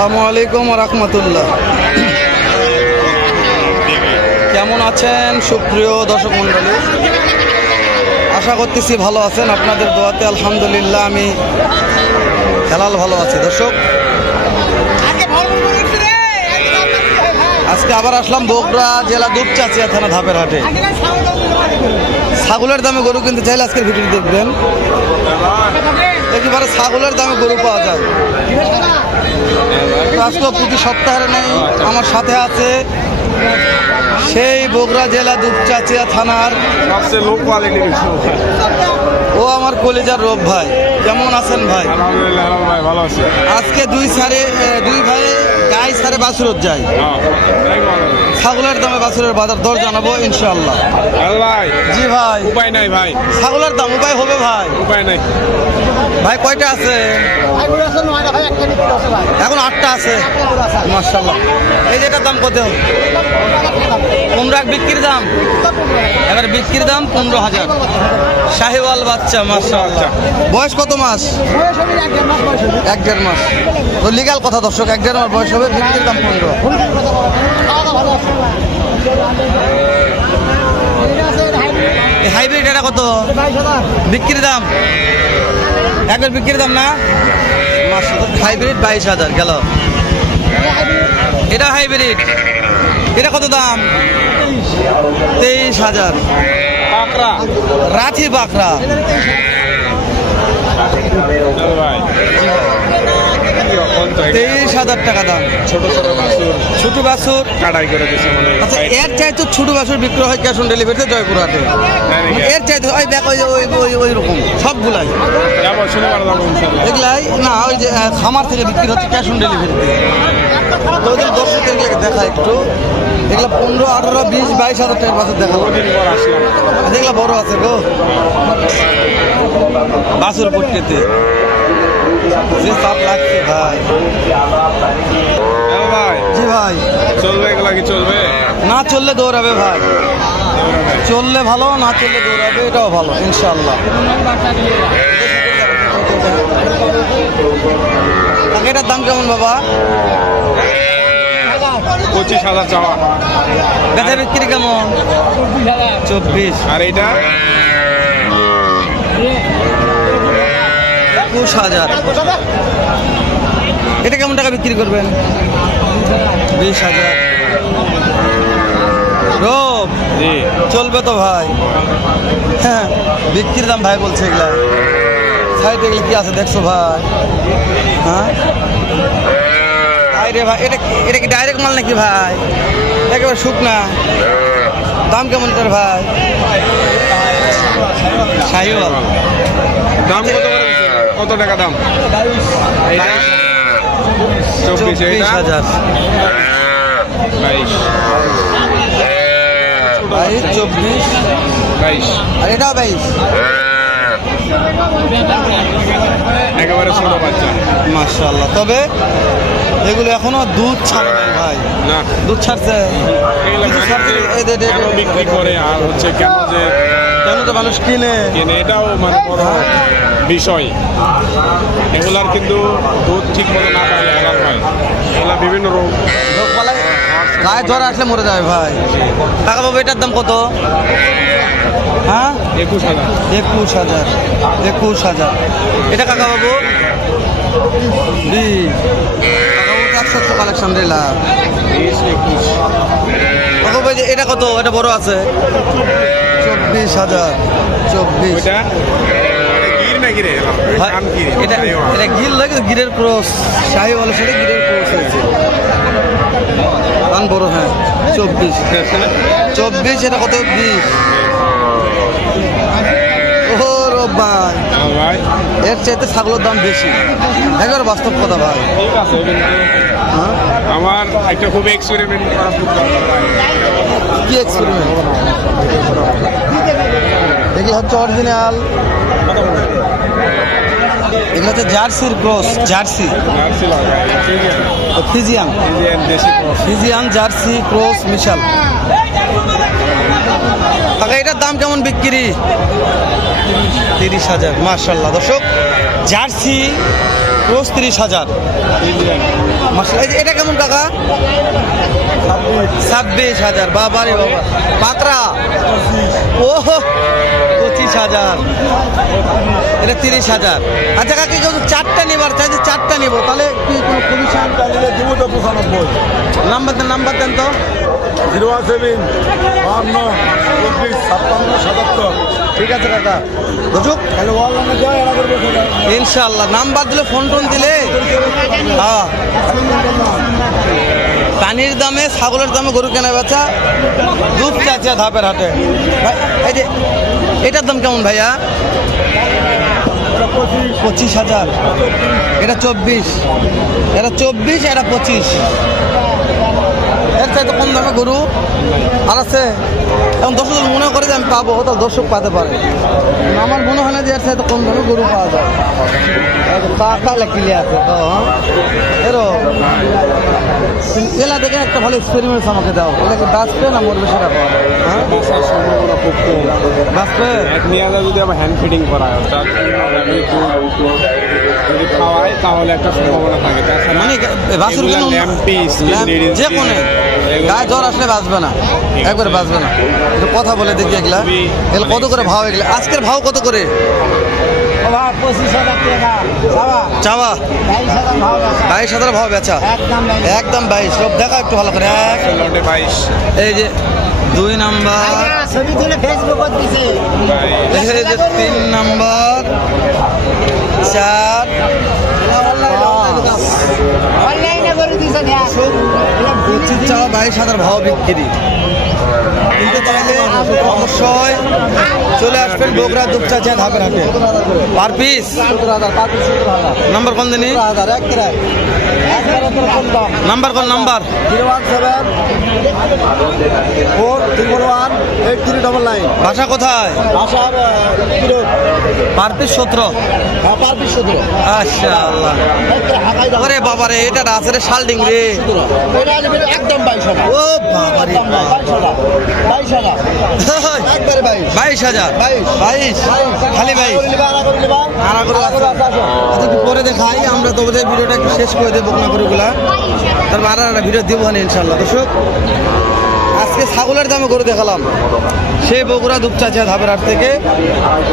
আসসালামু আলাইকুম ওয়া রাহমাতুল্লাহ। কেমন আছেন সুপ্রিয় দর্শক মণ্ডলী? আশা করতেছি ভালো আছেন। আপনাদের দোয়াতে আলহামদুলিল্লাহ আমি হেলাল ভালো আছি। দর্শক, আজকে আবার আসলাম বগুড়া জেলা দুপচাচিয়া থানা ধাপের হাটে। ছাগলের দামে গরু কিনতে চাইলে আজকের ভিডিও দেখবেন। একেবারে ছাগলের দামে গরু পাওয়া যায়। আজকে প্রতি সপ্তাহে নেই, আমার সাথে আছে সেই বগুড়া জেলা দুপচাচিয়া থানার সবচেয়ে লো কোয়ালিটির ও আমার কলিজার রব ভাই। কেমন আছেন ভাই? আলহামদুলিল্লাহ ভাই, ভালো আছি। আজকে দুই ভাই গাই সারে বাছুরত যায়। ছাগলের দামে বাছুরের বাজার দর জানাবো ইনশাআল্লাহ। ভাই জি ভাই, উপায় নাই ভাই, ছাগলের দাম উপায় হবে ভাই? উপায় নাই ভাই কয়টা আছে? এখন 8টা আছে। মাশাআল্লাহ। এই যে এটার দাম কত? 15 বিক্রির দাম। এবার বিক্রির দাম 15,000। শাহিওয়াল বাচ্চা মাশাআল্লাহ। বয়স কত মাস? 1.5 মাস। তো লিগ্যাল কথা দর্শক, 1.5 মাস বয়স হবে, বিক্রির দাম 15। হাইব্রিড এটা কত বিক্রির দাম? একবার বিক্রির দাম না হাইব্রিড 22,000 গেল। এটা হাইব্রিড, এটা কত দাম? 23,000। পাকড়া রাঠি বাকরা ভাই 23,000 টাকা দাম। ছোট ছোট বাছুর, ছোট বাছুর কাটাই করে দিছে মনে হয়। আচ্ছা, এর চাইতে ছোট বাছুর বিক্রি হয় ক্যাশ অন ডেলিভারিতে জয়পুরহাটে। এর চাইতে ওই ব্যাগ ওই রকম সবগুলাই যাবো শনিবার যাবো ইনশাআল্লাহ। এগুলাই না, ওই যে খামার থেকে বিক্রি হচ্ছে ক্যাশ অন ডেলিভারিতে। তো ওদের দর্শকদেরকে দেখা একটু, এগুলো 15, 18, 20, 22,000 টাকার বাছুর দেখাবো। দিন পর আসলাম। এগুলো বড় আছে গো বাছুর পট্টিতে, যে চাপ লাগছে ভাই। ভাই জি ভাই, চলবে এগুলা কি চলবে? না চললে দৌড়াবে ভাই। চললে ভালো, না চললে দৌড়াবে, এটাও ভালো ইনশাআল্লাহ। এটার দাম কেমন বাবা? 25,000 চাওয়া। বেচা বিক্রি কেমন? 24। আর এইটা 21,000। এটা কেমন টাকা বিক্রি করবেন? 20,000। রব জি চলবে তো ভাই? হ্যাঁ, বিক্রির দাম ভাই বলছে। এগুলা সাইডে এগুলো কি আছে দেখছো ভাই? হ্যাঁ রে ভাই, এটা কি ডাইরেক্ট মাল নাকি ভাই? একেবারে শুকনা। দাম কেমন এটার ভাই? শাহিওয়াল। দাম কত করে দিছে? কত টাকা দাম? এইটা 24, এইটা 24,000। 22, 24 22 আর এটাও 22। একেবারে ছোট বাচ্চা মাশাআল্লাহ। তবে এগুলো এখনো দুধ ছাড়ে নাই ভাই। না, দুধ ছাড়ছে। এগুলা কিছু ছাড়ছে, এই দে, কেন বিক্রি করে আর হচ্ছে কেন যে কেন তো মানুষ কিনে। কেনে, এটাও মানে বড় বিষয়। এগুলার কিন্তু দুধ ঠিক মতো না পাইলে হারাম হয়। এগুলা বিভিন্ন রোগ গায়ে জ্বর আসলে মরে যাবে ভাই। টাকা পাবো। এটার দাম কত? হ্যাঁ 21,000। 21,000। 21,000। এটা কাকা বাবু 20। কাকা বাবু 100 কালেকশন দিলাম। 20, 21 কাকা ভাই এটা কত? এটা বড় আছে 24,000। 24। ওইটা গির না গিরে ভাই, কান গিরে এটা গির লাগে, গিরের ক্রস। শাহি বলে সেটা গিরের ক্রস হয়েছে। কান বড়। হ্যাঁ 24। 24। এটা কত? 20। ও রব্বাই, ভাই এর চাইতে ছাগলের দাম বেশি। একবার বাস্তব কথা ভাই। ঠিক আছে, কিন্তু হ্যাঁ, আমার একটা খুব এক্সপেরিমেন্ট করা খুব দরকার ভাই। কি এক্সপেরিমেন্ট? এগুলো হচ্ছে অরিজিনাল, এগুলো হচ্ছে জার্সির ক্রস। জার্সি জার্সি লাগাই, ফিজিয়ান। ইন্ডিয়ান দেশি ক্রস। ফিজিয়ান জার্সি ক্রস মিশাল। কাকা এটার দাম কেমন বিক্রি? 30,000। মাশাআল্লাহ। দর্শক, জার্সি ক্রস 30,000। মাশাআল্লাহ। এই যে এটা কেমন টাকা? 26,000। বাবা রে বাবা। পাকড়া ওহো 25,000। এটা 30,000। আচ্ছা কাকি কেউ যদি চারটা নেবার চাই যে চারটা নেবো তাহলে কি কোনো কমিশন? দিব তো 95। নাম্বার দেন তো। 017 52 24 56 77। ঠিক আছে কাকা বুঝুক তাহলে ওয়াল নাম্বার দেওয়া এরা করবে সেটা। ইনশাল্লাহ। নাম্বার দিলে ফোন টোন দিলে হ্যাঁ। পানির দামে ছাগলের দামে গরু কেনা বেচা দুধ চাচা ধাপের হাটে। ভাই এই যে এটার দাম কেমন ভাইয়া? 25,000। এটা 24। এটা 24, এটা 25। এর চাইতে কম দামে গরু আর আছে? এখন দর্শক যদি মনে করে যে আমি পাবো তাহলে দর্শক পাতে পারে। আমার মনে হয় না যে এর চাইতে কম দামে গরু পাওয়া যায়। পাকালে কিলে আছে তো এরো এলা দেখে একটা ভালো এক্সপেরিমেন্টস আমাকে দাও। এলা কি বাঁচবে না মরবে সেটা বল। হ্যাঁ বাসার সম্ভাবনা খুব কম। বাঁচবে? এক নিয়ে যদি আবার হ্যান্ড ফিডিং করা হয় অর্থাৎ যদি খাওয়ায় তাহলে একটা সম্ভাবনা থাকে। তাছাড়া মানে বাছুর কেন যে কোনো গায়ে জ্বর আসলে বাঁচবে না, একবারে বাঁচবে না। একটু কথা বলে দেখি এগুলা এগুলো কত করে ভাও? এগুলা আজকের ভাও কত করে 25,000 টাকা চাওয়া? 22,000 ভাও বেচা একদম 22। সব দেখা একটু ভালো করে। এক লটে 22 এই যে 2 নাম্বার, ছবি তুলে ফেসবুকে দিছে। এই যে 3 নাম্বার, 4, অনলাইনে করে দিছে। পঁচিশ চাওয়া 22,000 ভাও বিক্রি। কিনতে চাইলে অবশ্যই চলে আসবেন বগুড়া দুপচাচিয়া ধাপের হাটে। পার পিস নাম্বার কোন দিনই? নাম্বার কোন নাম্বার? 017-4-1-8399। বাসা কোথায়? আসার পার পিস 17। Per piece 17। আচ্ছা আল্লাহ ওরে বাবারে এটা রাসের শালডিং রে। এটা একদম 22,000। ও বাবারে 22,000 একবারে 22,000। 22 খালি 22। আরা গরু আছে। আচ্ছা একটু পরে দেখাই আমরা তোমাদের ভিডিওটা একটু শেষ করে দেবো বকনা গরুগুলা, তারপর আর একটা ভিডিও দেবো না ইনশাল্লাহ। দর্শক আজকে ছাগলের দামে গরু দেখালাম সেই বগুড়া দুপচাচিয়া ধাপের হাট থেকে।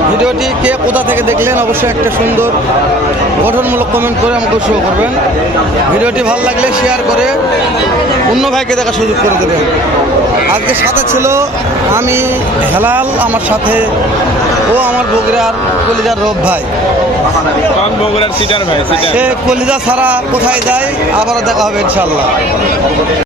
ভিডিওটি কে কোথা থেকে দেখলেন অবশ্যই একটা সুন্দর গঠনমূলক কমেন্ট করে আমাকে শো করবেন। ভিডিওটি ভালো লাগলে শেয়ার করে অন্য ভাইকে দেখার সুযোগ করে দেবেন। আজকে সাথে ছিল আমি হেলাল, আমার সাথে ও আমার বগুড়ার কলিজার রব ভাই। কোন বগুড়ার সিটার ভাই সিটার। সে কলিজা ছাড়া কোথায় যায়? আবারও দেখা হবে ইনশাল্লাহ।